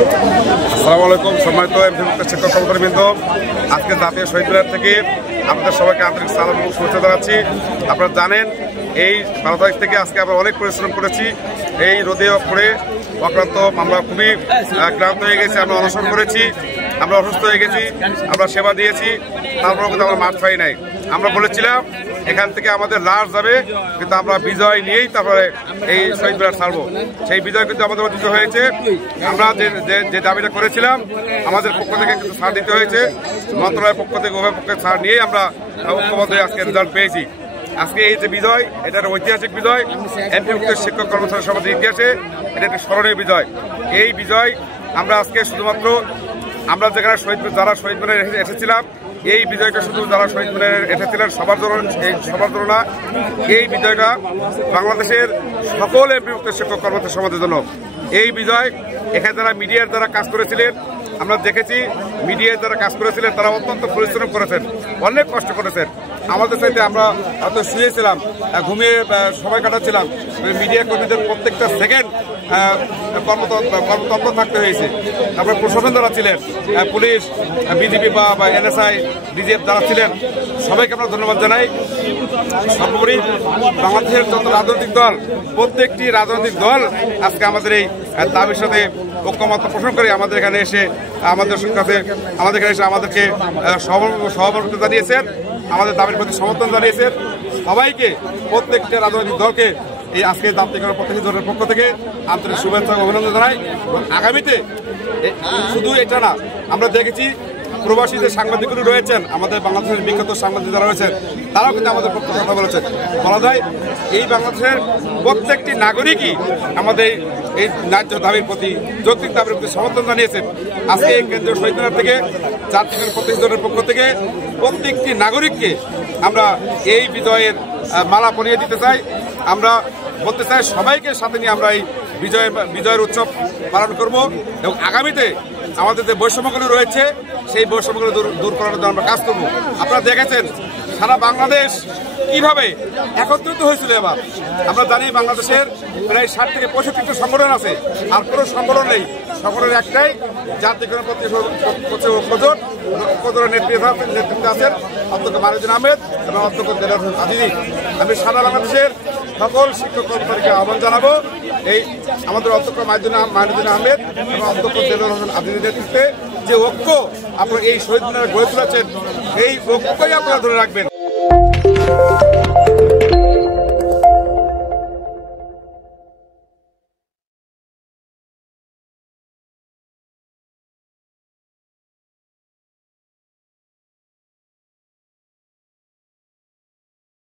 আসসালামু আলাইকুম। সম্মানিত এমপিভুক্ত শিক্ষক কর্মকর্তাবৃন্দ, আজকে জাতীয় শহীদ মিনার থেকে আপনাদের সবাইকে আন্তরিক সালাম এবং শুভেচ্ছা জানাচ্ছি। আপনারা জানেন এই 12 তারিখ থেকে আজকে আমরা অনেক পরিশ্রম করেছি। এই রোদে পড়ে অক্লান্ত আমরা খুবই ক্লান্ত হয়ে গেছি। আমরা অনশন করেছি, আমরা অসুস্থ হয়ে গেছি, আমরা সেবা দিয়েছি, তারপরেও কিন্তু আমরা মাঠ পাই নাই। আমরা বলেছিলাম এখান থেকে আমাদের লাশ যাবে, কিন্তু আমরা বিজয় নিয়েই তারপরে এই শহীদ মিনার ছাড়বো। সেই বিজয় কিন্তু আমাদের অর্জিত হয়েছে। আমরা যে দাবিটা করেছিলাম আমাদের পক্ষ থেকে কিন্তু ছাড় দিতে হয়েছে। মন্ত্রণালয়ের পক্ষ থেকে উভয় পক্ষের ছাড় নিয়েই আমরা ঐক্যবদ্ধ আজকে রেজাল্ট পেয়েছি। আজকে এই যে বিজয়, এটা একটা ঐতিহাসিক বিজয়। এমপিভুক্ত শিক্ষক কর্মচারী সমিতির ইতিহাসে এটা একটি স্মরণীয় বিজয়। এই বিজয় আমরা আজকে শুধুমাত্র আমরা যেখানে যারা শহীদ মিনারে এসেছিলাম, এই বিজয়টা শুধু যারা শহীদ মিনারে এসেছিলেন সবার জন্য না, এই বিজয়টা বাংলাদেশের সকল এমপিভুক্ত শিক্ষক কর্মচারী সমাজের জন্য। এই বিজয় এখানে যারা মিডিয়ার দ্বারা কাজ করেছিলেন, আমরা দেখেছি মিডিয়ার যারা কাজ করেছিলেন তারা অত্যন্ত পরিশ্রম করেছেন, অনেক কষ্ট করেছেন। আমাদের সাথে আমরা হয়তো শুয়েছিলাম, ঘুমিয়ে সময় কাটাচ্ছিলাম। মিডিয়া কর্মীদের প্রত্যেকটা সেকেন্ড কর্মতৎপর থাকতে হয়েছে। তারপরে প্রশাসন যারা ছিলেন, পুলিশ, বিজিবি বা এনএসআই, ডিজিএফ যারা ছিলেন, সবাইকে আমরা ধন্যবাদ জানাই। সর্বোপরি বাংলাদেশের যত রাজনৈতিক দল, প্রত্যেকটি রাজনৈতিক দল আজকে আমাদের এই দাবির সাথে ঐক্যমত্য পোষণ করে আমাদের এখানে এসে আমাদেরকে সহমর্মিতা জানিয়েছেন, আমাদের দাবির প্রতি সমর্থন জানিয়েছেন। সবাইকে, প্রত্যেকটা রাজনৈতিক দলকে এই আজকে জাতীয় প্রত্যেক দলের পক্ষ থেকে আন্তরিক শুভেচ্ছা ও অভিনন্দন জানাই। আগামীতে শুধু এটা না, আমরা দেখেছি প্রবাসী যে সাংবাদিকগুলো রয়েছেন, আমাদের বাংলাদেশের বিখ্যাত সাংবাদিক যারা রয়েছেন, তারাও কিন্তু আমাদের পক্ষে কথা বলেছেন। বলা যায় এই বাংলাদেশের প্রত্যেকটি নাগরিকই আমাদের এই ন্যায্য দাবির প্রতি, যৌক্তিক দাবির প্রতি সমর্থন জানিয়েছেন। আজকে এই কেন্দ্রীয় শহীদ মিনার থেকে জাতীয় প্রত্যেক দলের পক্ষ থেকে প্রত্যেকটি নাগরিককে আমরা এই বিজয়ের মালা পরিয়ে দিতে চাই। আমরা বলতে চাই সবাইকে সাথে নিয়ে আমরা এই বিজয়ের উৎসব পালন করব এবং আগামীতে আমাদের যে বৈষম্যগুলো রয়েছে সেই বৈষম্যগুলো দূর করার জন্য আমরা কাজ করব। আপনারা দেখেছেন সারা বাংলাদেশ কিভাবে একত্রিত হয়েছিল। এবার আমরা জানি বাংলাদেশের প্রায় 60 থেকে 65টা সংগঠন আছে, আর কোনো সংগঠন নেই। সংগঠনের একটাই জাতীয় ঐক্যজোটের নেতৃত্বে আছেন অধ্যক্ষ মানিউদ্দিন আহমেদ এবং অধ্যক্ষ দেলোয়ার হোসেন আজিজি। আমি সারা বাংলাদেশের সকল শিক্ষক কর্মচারীকে আহ্বান জানাবো এই আমাদের অধ্যক্ষ মানিউদ্দিন আহমেদ এবং অধ্যক্ষ দেলোয়ার হোসেন আজিজির নেতৃত্বে যে ঐক্য আপনারা এই শহীদ মিনারে গড়ে তুলেছেন, এই ঐক্যই আপনারা ধরে রাখবেন।